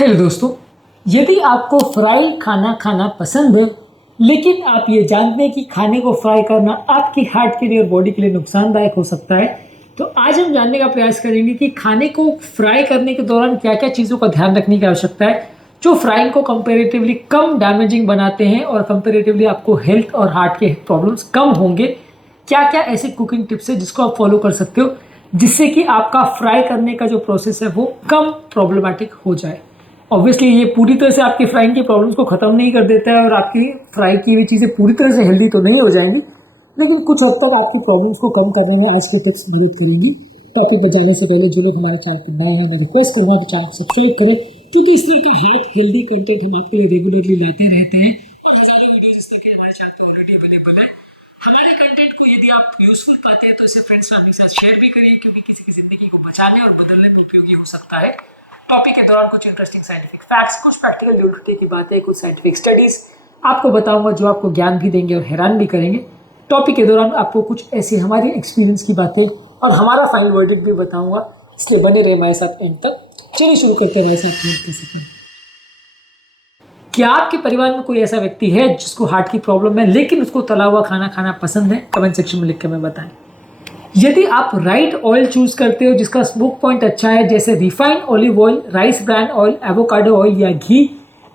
Hello दोस्तों, यदि आपको फ्राई खाना खाना पसंद है लेकिन आप ये जानते हैं कि खाने को फ्राई करना आपकी हार्ट के लिए और बॉडी के लिए नुकसानदायक हो सकता है, तो आज हम जानने का प्रयास करेंगे कि खाने को फ्राई करने के दौरान क्या क्या चीज़ों का ध्यान रखने की आवश्यकता है जो फ्राइंग को कंपेरेटिवली कम डैमेजिंग बनाते हैं और कंपेरेटिवली आपको हेल्थ और हार्ट के प्रॉब्लम्स कम होंगे। क्या क्या ऐसे कुकिंग टिप्स है जिसको आप फॉलो कर सकते हो जिससे कि आपका फ्राई करने का जो प्रोसेस है वो कम प्रॉब्लमेटिक हो जाए। ऑब्वियसली ये पूरी तरह से आपकी फ्राइंग की प्रॉब्लम्स को ख़त्म नहीं कर देता है और आपकी फ्राई की हुई चीज़ें पूरी तरह से हेल्दी तो नहीं हो जाएंगी, लेकिन कुछ हद तक आपकी प्रॉब्लम्स को कम करने में आज के टिप्स मदद करेंगी। टॉपिक पर जाने से पहले जो लोग हमारे चैनल पर नए हैं मैं रिक्वेस्ट करूँगा कि चैनल को सब्सक्राइब करें, क्योंकि इस तरह का हेल्थ हेल्दी कंटेंट हम आपके लिए रेगुलरली लाते रहते हैं और हज़ारों वीडियोज इस तरह के हमारे चैनल पर ऑलरेडी अवेलेबल है। हमारे कंटेंट को यदि आप यूजफुल पाते हैं तो इसे फ्रेंड्स फैमिली के साथ शेयर भी करिए, क्योंकि किसी की जिंदगी को बचाने और बदलने में उपयोगी हो सकता है। टॉपिक के दौरान कुछ इंटरेस्टिंग साइंटिफिक फैक्ट्स, कुछ प्रैक्टिकल यूटिलिटी की बातें, कुछ साइंटिफिक स्टडीज आपको बताऊंगा जो आपको ज्ञान भी देंगे और हैरान भी करेंगे। टॉपिक के दौरान आपको कुछ ऐसी हमारी एक्सपीरियंस की बातें और हमारा फाइनल वर्डिक्ट भी बताऊंगा, इसलिए बने रहे हमारे साथ एंड तक। चलिए शुरू करते हैं हमारे साथ हेल्थ के सेकंड। क्या आपके परिवार में कोई ऐसा व्यक्ति है जिसको हार्ट की प्रॉब्लम है लेकिन उसको तला हुआ खाना खाना पसंद है? कमेंट सेक्शन में लिख के हमें बताएं। यदि आप राइट ऑयल चूज करते हो जिसका स्मोक पॉइंट अच्छा है, जैसे refined olive oil, rice bran oil, avocado oil या घी,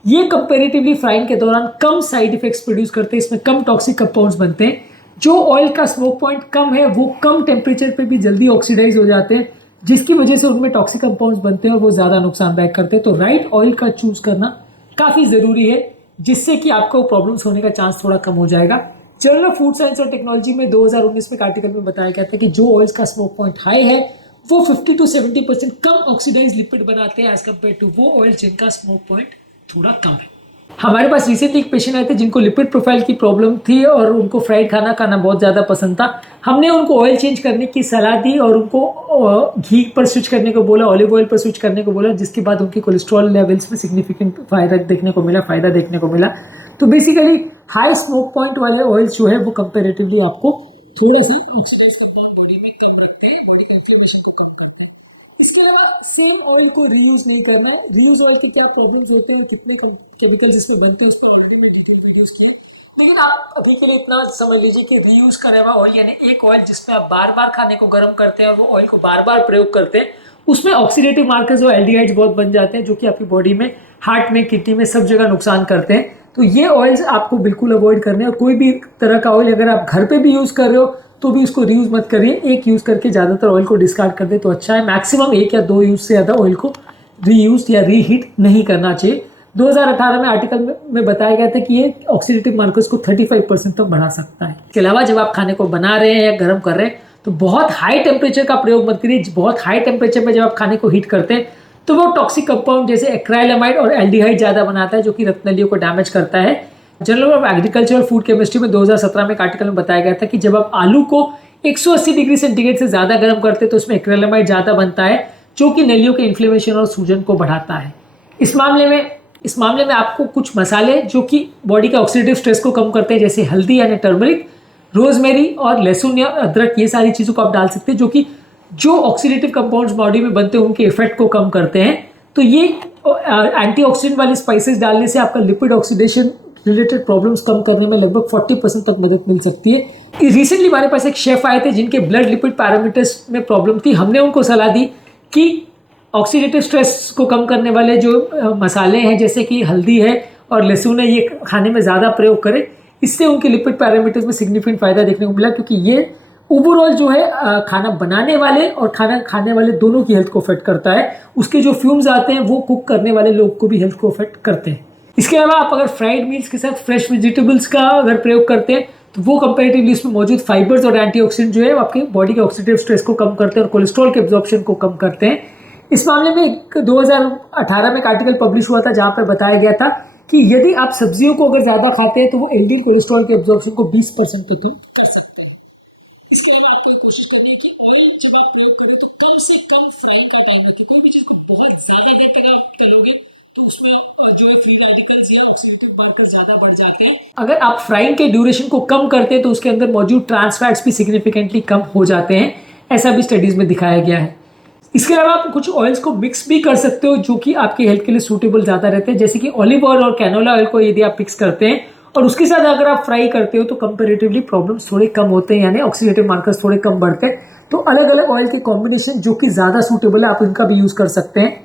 ये कंपेरेटिवली फ्राइंग के दौरान कम साइड इफेक्ट्स प्रोड्यूस करते हैं, इसमें कम टॉक्सिक कंपाउंड्स बनते हैं। जो ऑयल का स्मोक पॉइंट कम है वो कम टेम्परेचर पे भी जल्दी ऑक्सीडाइज हो जाते हैं, जिसकी वजह से उनमें टॉक्सिक कंपाउंड्स बनते हैं और वो ज़्यादा नुकसानदायक करते हैं। तो राइट ऑयल का चूज करना काफ़ी ज़रूरी है, जिससे कि आपको प्रॉब्लम्स होने का चांस थोड़ा कम हो जाएगा। जर्नल ऑफ फूड साइंस और टेक्नोलॉजी में 2019 में एक आर्टिकल में बताया गया था कि जो ऑयल्स का स्मोक पॉइंट हाई है वो 50 to 70% कम ऑक्सीडाइज लिपिड बनाते हैं एज कम्पेयर टू वो ऑयल जिनका स्मोक पॉइंट थोड़ा कम है। हमारे पास रिसेंटली एक पेशेंट आए थे जिनको लिपिड प्रोफाइल की प्रॉब्लम थी और उनको फ्राइड खाना खाना बहुत ज़्यादा पसंद था। हमने उनको ऑयल चेंज करने की सलाह दी और उनको घी पर स्विच करने को बोला, ऑलिव ऑयल पर स्विच करने को बोला, जिसके बाद उनकी कोलेस्ट्रॉल लेवल्स में सिग्निफिकेंट फायदा देखने को मिला। तो बेसिकली हाई स्मोक पॉइंट वाले ऑयल्स जो है वो कंपेरेटिवली आपको थोड़ा सा ऑक्सीडाइज कंपाउंड बॉडी में कम रखते हैं, बॉडी का इन्फ्लेमेशन को कम करते हैं। इसके अलावा सेम ऑयल को रीयूज नहीं करना है। रीयूज ऑयल के क्या प्रॉब्लम्स होते हैं, कितने केमिकल्स इसमें बनते हैं, उस पर ऑलरेडी में डिटेल वीडियोस किए, लेकिन आप अभी के लिए इतना समझ लीजिए कि रीयूज करे हुआ ऑयल यानी एक ऑयल जिसमें आप बार बार खाने को गर्म करते हैं और वो ऑयल को बार बार प्रयोग करते हैं, उसमें ऑक्सीडेटिव मार्कर्स और एल्डिहाइड्स बहुत बन जाते हैं जो कि आपकी बॉडी में, हार्ट में, किडनी में सब जगह नुकसान करते हैं। तो ये ऑयल्स आपको बिल्कुल अवॉइड करने हैं। और कोई भी तरह का ऑयल अगर आप घर पे भी यूज़ कर रहे हो तो भी उसको रीयूज मत करिए, एक यूज़ करके ज़्यादातर ऑयल को डिस्कार्ड कर दे तो अच्छा है। मैक्सिमम एक या दो यूज़ से ज़्यादा ऑयल को रीयूज या रीहीट नहीं करना चाहिए। 2018 में आर्टिकल में बताया गया था कि ये ऑक्सीडेटिव मार्कर्स को 35% तक बढ़ा सकता है। इसके अलावा जब आप खाने को बना रहे हैं या गर्म कर रहे हैं तो बहुत हाई टेम्परेचर का प्रयोग मत करिए। बहुत हाई टेम्परेचर पर जब आप खाने को हीट करते हैं तो वो टॉक्सिक कंपाउंड जैसे एक्राइलामाइड और एल्डिहाइड ज़्यादा बनाता है जो कि रक्तनलियों को डैमेज करता है। जर्नल ऑफ एग्रीकल्चर और फूड केमिस्ट्री में 2017 में एक आर्टिकल में बताया गया था कि जब आप आलू को 180 डिग्री सेंटीग्रेड से ज़्यादा गर्म करते हैं तो उसमें एक्रेलामाइड ज़्यादा बनता है जो कि नलियों के इन्फ्लेमेशन और सूजन को बढ़ाता है। इस मामले में आपको कुछ मसाले जो कि बॉडी के ऑक्सीडेटिव स्ट्रेस को कम करते हैं, जैसे हल्दी यानी टर्मरिक, रोजमेरी और लहसुन या अदरक, ये सारी चीज़ों को आप डाल सकते हैं जो कि जो ऑक्सीडेटिव कंपाउंड्स बॉडी में बनते हैं उनके इफेक्ट को कम करते हैं। तो ये एंटीऑक्सीडेंट वाली स्पाइसेस डालने से आपका लिपिड ऑक्सीडेशन रिलेटेड प्रॉब्लम्स कम करने में लगभग 40% तक मदद मिल सकती है। रिसेंटली हमारे पास एक शेफ आए थे जिनके ब्लड लिपिड पैरामीटर्स में प्रॉब्लम थी। हमने उनको सलाह दी कि ऑक्सीडेटिव स्ट्रेस को कम करने वाले जो मसाले हैं जैसे कि हल्दी है और लहसुन है, ये खाने में ज़्यादा प्रयोग करें। इससे उनके लिपिड पैरामीटर्स में सिग्निफिकेंट फायदा देखने को मिला, क्योंकि ये ओवरऑल जो है खाना बनाने वाले और खाना खाने वाले दोनों की हेल्थ को अफेक्ट करता है। उसके जो फ्यूम्स आते हैं वो कुक करने वाले लोग को भी हेल्थ को अफेक्ट करते हैं। इसके अलावा आप अगर फ्राइड मील्स के साथ फ्रेश वेजिटेबल्स का अगर प्रयोग करते हैं तो वो कंपेरेटिवली इसमें मौजूद फाइबर्स और एंटीऑक्सीडेंट जो है आपके बॉडी के ऑक्सीडेटिव स्ट्रेस को कम करते हैं और कोलेस्ट्रॉल के एब्जॉर्प्शन को कम करते हैं। इस मामले में एक 2018 में एक आर्टिकल पब्लिश हुआ था जहाँ पर बताया गया था कि यदि आप सब्जियों को अगर ज़्यादा खाते हैं तो वो एलडीएल कोलेस्ट्रॉल के एब्जॉर्प्शन को 20% तक कम कर सकते हैं। इसके अलावा आपको कोशिश करनी है कि ऑयल जब आप प्रयोग करें तो कम से कम फ्राई का टाइम रखें। कोई भी चीज़ को बहुत ज़्यादा देर तक आप करोगे तो उसमें जो फ्री रेडिकल्स या ऑक्सीडेटिव मार्कर्स ज़्यादा बढ़ जाते हैं। अगर आप फ्राइंग के ड्यूरेशन को कम करते हैं तो उसके अंदर मौजूद ट्रांस फैट्स भी सिग्निफिकेंटली कम हो जाते हैं, ऐसा भी स्टडीज़ में दिखाया गया है। इसके अलावा आप कुछ ऑयल्स को मिक्स भी कर सकते हो जो कि आपकी हेल्थ के लिए सूटेबल ज़्यादा रहते हैं, जैसे कि ऑलिव ऑयल और कैनोला ऑयल को यदि आप मिक्स करते हैं और उसके साथ अगर आप फ्राई करते हो तो कंपेरेटिवली प्रॉब्लम्स थोड़े कम होते हैं, यानी ऑक्सीडेटिव मार्कर्स थोड़े कम बढ़ते हैं। तो अलग अलग ऑयल के कॉम्बिनेशन जो कि ज़्यादा सूटेबल है, आप इनका भी यूज़ कर सकते हैं।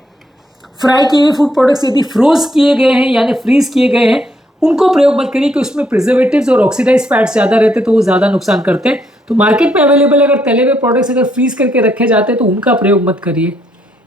फ्राई किए हुए फूड प्रोडक्ट्स यदि फ्रोज किए गए हैं यानी फ्रीज किए गए हैं, उनको प्रयोग मत करिए कि उसमें प्रिजर्वेटिव्स और ऑक्सीडाइज फैट्स ज़्यादा रहते हैं, तो वो ज़्यादा नुकसान करते हैं। तो मार्केट में अवेलेबल अगर तले हुए प्रोडक्ट्स अगर फ्रीज करके रखे जाते हैं तो उनका प्रयोग मत करिए।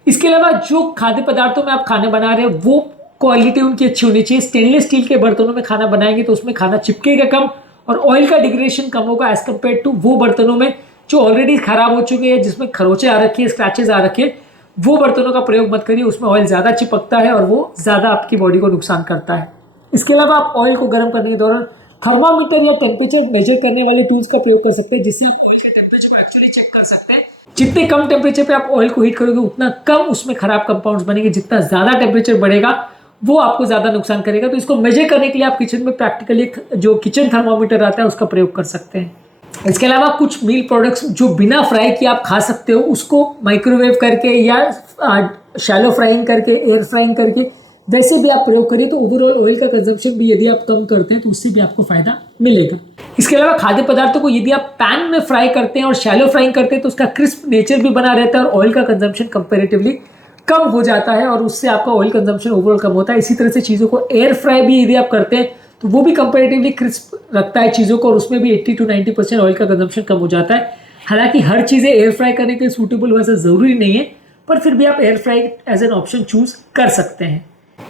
इसके अलावा जो खाद्य पदार्थों में आप खाने बना रहे हैं वो क्वालिटी उनकी अच्छी होनी चाहिए। स्टेनलेस स्टील के बर्तनों में खाना बनाएंगे तो उसमें खाना चिपकेगा कम और ऑयल का डिग्रेडेशन कम होगा एज कम्पेयर टू वो बर्तनों में जो ऑलरेडी खराब हो चुके हैं, जिसमें खरोचे आ रखे हैं, स्क्रैचेस आ रखे हैं। वो बर्तनों का प्रयोग मत करिए, उसमें ऑयल ज़्यादा चिपकता है और वो ज़्यादा आपकी बॉडी को नुकसान करता है। इसके अलावा आप ऑयल को गर्म करने के दौरान थर्मामीटर या टेम्परेचर मेजर करने वाले टूल्स का प्रयोग कर सकते हैं, जिससे आप ऑयल के टेम्परेचर को एक्चुअली चेक कर सकते हैं। जितने कम टेम्परेचर पे आप ऑयल को हीट करोगे उतना कम उसमें खराब कंपाउंड्स बनेंगे, जितना ज़्यादा टेम्परेचर बढ़ेगा वो आपको ज़्यादा नुकसान करेगा। तो इसको मेजर करने के लिए आप किचन में प्रैक्टिकली जो किचन थर्मामीटर आता है उसका प्रयोग कर सकते हैं। इसके अलावा कुछ मील प्रोडक्ट्स जो बिना फ्राई किए आप खा सकते हो, उसको माइक्रोवेव करके या शैलो फ्राइंग करके, एयर फ्राइंग करके वैसे भी आप प्रयोग करिए। तो ओवरऑल ऑयल का कंजम्पशन भी यदि आप कम करते हैं तो उससे भी आपको फायदा मिलेगा। इसके अलावा खाद्य पदार्थों को यदि आप पैन में फ्राई करते हैं और शैलो फ्राइंग करते हैं तो उसका क्रिस्प नेचर भी बना रहता है और ऑयल का कंजम्पशन कंपेरेटिवली कम हो जाता है और उससे आपका ऑयल कंजम्पशन ओवरऑल कम होता है। इसी तरह से चीज़ों को एयर फ्राई भी यदि आप करते हैं तो वो भी कंपेरेटिवली क्रिस्प रखता है चीज़ों को और उसमें भी 80 to 90% ऑयल का कंजम्पशन कम हो जाता है। हालांकि हर चीज़ें एयर फ्राई करने के लिए सूटेबल वैसा ज़रूरी नहीं है, पर फिर भी आप air fry as an option choose कर सकते हैं।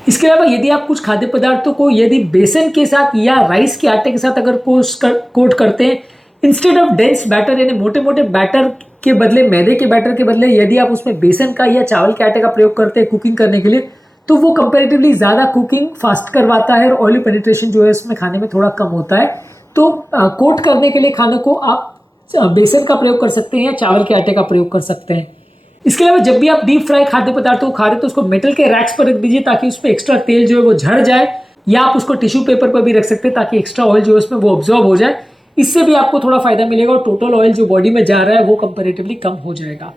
इसके अलावा यदि आप कुछ खाद्य पदार्थों को यदि बेसन के साथ या राइस के आटे के साथ अगर कोट करते हैं, इंस्टेड ऑफ डेंस बैटर यानी मोटे मोटे बैटर के बदले, मैदे के बैटर के बदले यदि आप उसमें बेसन का या चावल के आटे का प्रयोग करते हैं कुकिंग करने के लिए, तो वो कंपैरेटिवली ज़्यादा कुकिंग फास्ट करवाता है और ऑयली पेनिट्रेशन जो है उसमें खाने में थोड़ा कम होता है। तो कोट करने के लिए खाने को आप बेसन का प्रयोग कर सकते हैं या चावल के आटे का प्रयोग कर सकते हैं। इसके अलावा जब भी आप डीप फ्राई खाद्य पदार्थों को खा रहे हैं तो उसको मेटल के रैक्स पर रख दीजिए ताकि उसमें एक्स्ट्रा तेल जो है वो झड़ जाए, या आप उसको टिश्यू पेपर पर भी रख सकते हैं ताकि एक्स्ट्रा ऑयल जो है उसमें वो ऑब्जॉर्ब हो जाए। इससे भी आपको थोड़ा फायदा मिलेगा और टोटल ऑयल जो बॉडी में जा रहा है वो कंपेरेटिवली कम हो जाएगा।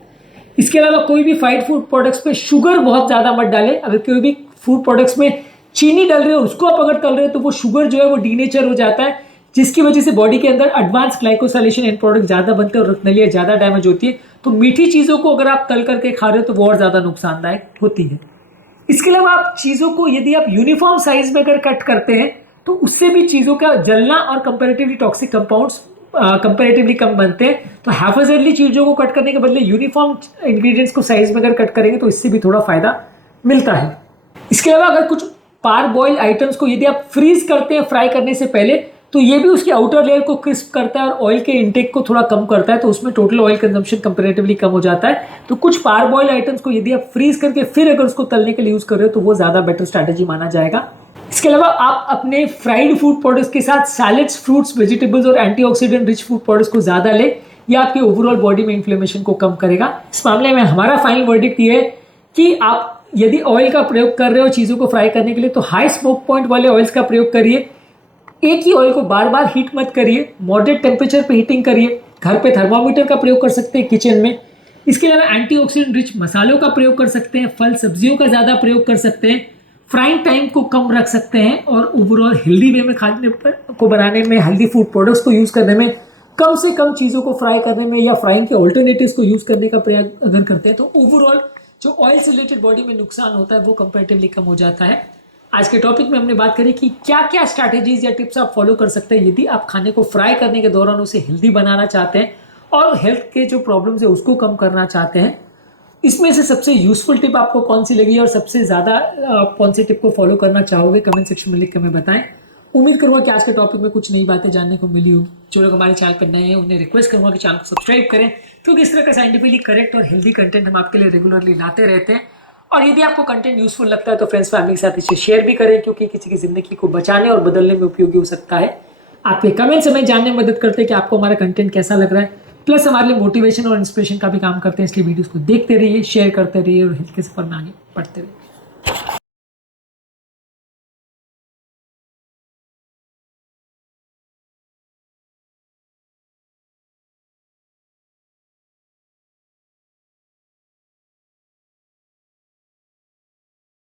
इसके अलावा कोई भी फ्राइड फूड प्रोडक्ट्स में शुगर बहुत ज़्यादा मत डालें। अगर कोई भी फूड प्रोडक्ट्स में चीनी डाल रहे हो उसको आप अगर तल रहे हो तो वो शुगर जो है वो डीनेचर हो जाता है, जिसकी वजह से बॉडी के अंदर एडवांस ग्लाइकोसाइलेशन एंड प्रोडक्ट ज़्यादा बनते हैं और रत्नलियाँ ज़्यादा डैमेज होती है। तो मीठी चीज़ों को अगर आप तल करके खा रहे हो तो वो और ज़्यादा नुकसानदायक होती है। इसके अलावा आप चीज़ों को यदि आप यूनिफॉर्म साइज में अगर कट करते हैं तो उससे भी चीज़ों का जलना और कंपेरेटिवली टॉक्सिक कंपाउंड्स कंपेरेटिवली कम बनते हैं। तो हैफेजर्डली चीज़ों को कट करने के बदले यूनिफॉर्म इंग्रेडिएंट्स को साइज में अगर कट करेंगे तो इससे भी थोड़ा फायदा मिलता है। इसके अलावा अगर कुछ पार बॉइल्ड आइटम्स को यदि आप फ्रीज करते हैं फ्राई करने से पहले तो ये भी उसकी आउटर लेयर को क्रिस्प करता है और ऑयल के इंटेक को थोड़ा कम करता है, तो उसमें टोटल ऑयल कंजम्पशन कंपेरेटिवली कम हो जाता है। तो कुछ पार बॉइल्ड आइटम्स को यदि आप फ्रीज करके फिर अगर उसको तलने के लिए यूज कर रहे हो तो वो ज़्यादा बेटर स्ट्रैटेजी माना जाएगा। इसके अलावा आप अपने फ्राइड फूड प्रोडक्ट्स के साथ सैलेड्स, फ्रूट्स, वेजिटेबल्स और एंटीऑक्सीडेंट रिच फूड प्रोडक्ट्स को ज़्यादा ले, यह आपके ओवरऑल बॉडी में इन्फ्लेमेशन को कम करेगा। इस मामले में हमारा फाइनल वर्डिक्ट ये है कि आप यदि ऑयल का प्रयोग कर रहे हो चीज़ों को फ्राई करने के लिए तो हाई स्मोक पॉइंट वाले ऑयल्स का प्रयोग करिए। एक ही ऑयल को बार बार हीट मत करिए, मॉडरेट टेम्परेचर पे हीटिंग करिए। घर पे थर्मामीटर का प्रयोग कर सकते हैं किचन में। इसके अलावा एंटीऑक्सीडेंट रिच मसालों का प्रयोग कर सकते हैं, फल सब्जियों का ज़्यादा प्रयोग कर सकते हैं, फ्राइंग टाइम को कम रख सकते हैं और ओवरऑल हेल्दी वे में खाने को बनाने में, हेल्दी फूड प्रोडक्ट्स को यूज़ करने में, कम से कम चीज़ों को फ्राई करने में या फ्राइंग के ऑल्टरनेटिव्स को यूज़ करने का प्रयास अगर करते हैं तो ओवरऑल जो ऑयल से रिलेटेड बॉडी में नुकसान होता है वो कंपैरेटिवली कम हो जाता है। आज के टॉपिक में हमने बात करी कि क्या क्या स्ट्रैटेजीज या टिप्स आप फॉलो कर सकते हैं यदि आप खाने को फ्राई करने के दौरान उसे हेल्दी बनाना चाहते हैं और हेल्थ के जो प्रॉब्लम्स है उसको कम करना चाहते हैं। इसमें से सबसे यूजफुल टिप आपको कौन सी लगी और सबसे ज़्यादा आप कौन सी टिप को फॉलो करना चाहोगे, कमेंट सेक्शन में लिख कर हमें बताएं। उम्मीद करूँगा कि आज के टॉपिक में कुछ नई बातें जानने को मिली होगी। जो लोग हमारे चैनल पर नए हैं उन्हें रिक्वेस्ट करूँगा कि चैनल को सब्सक्राइब करें, क्योंकि इस तरह का साइंटिफिकली करेक्ट और हेल्दी कंटेंट हम आपके लिए रेगुलरली लाते रहते हैं। और यदि आपको कंटेंट यूजफुल लगता है तो फ्रेंड्स फैमिली के साथ इसे शेयर भी करें, क्योंकि किसी की जिंदगी को बचाने और बदलने में उपयोगी हो सकता है। आपके कमेंट्स हमें जानने में मदद करते हैं कि आपको हमारा कंटेंट कैसा लग रहा है, प्लस हमारे लिए मोटिवेशन और इंस्पिरेशन का भी काम करते हैं। इसलिए वीडियोस को देखते रहिए, शेयर करते रहिए और हेल्थ के सफर में आगे बढ़ते रहिए।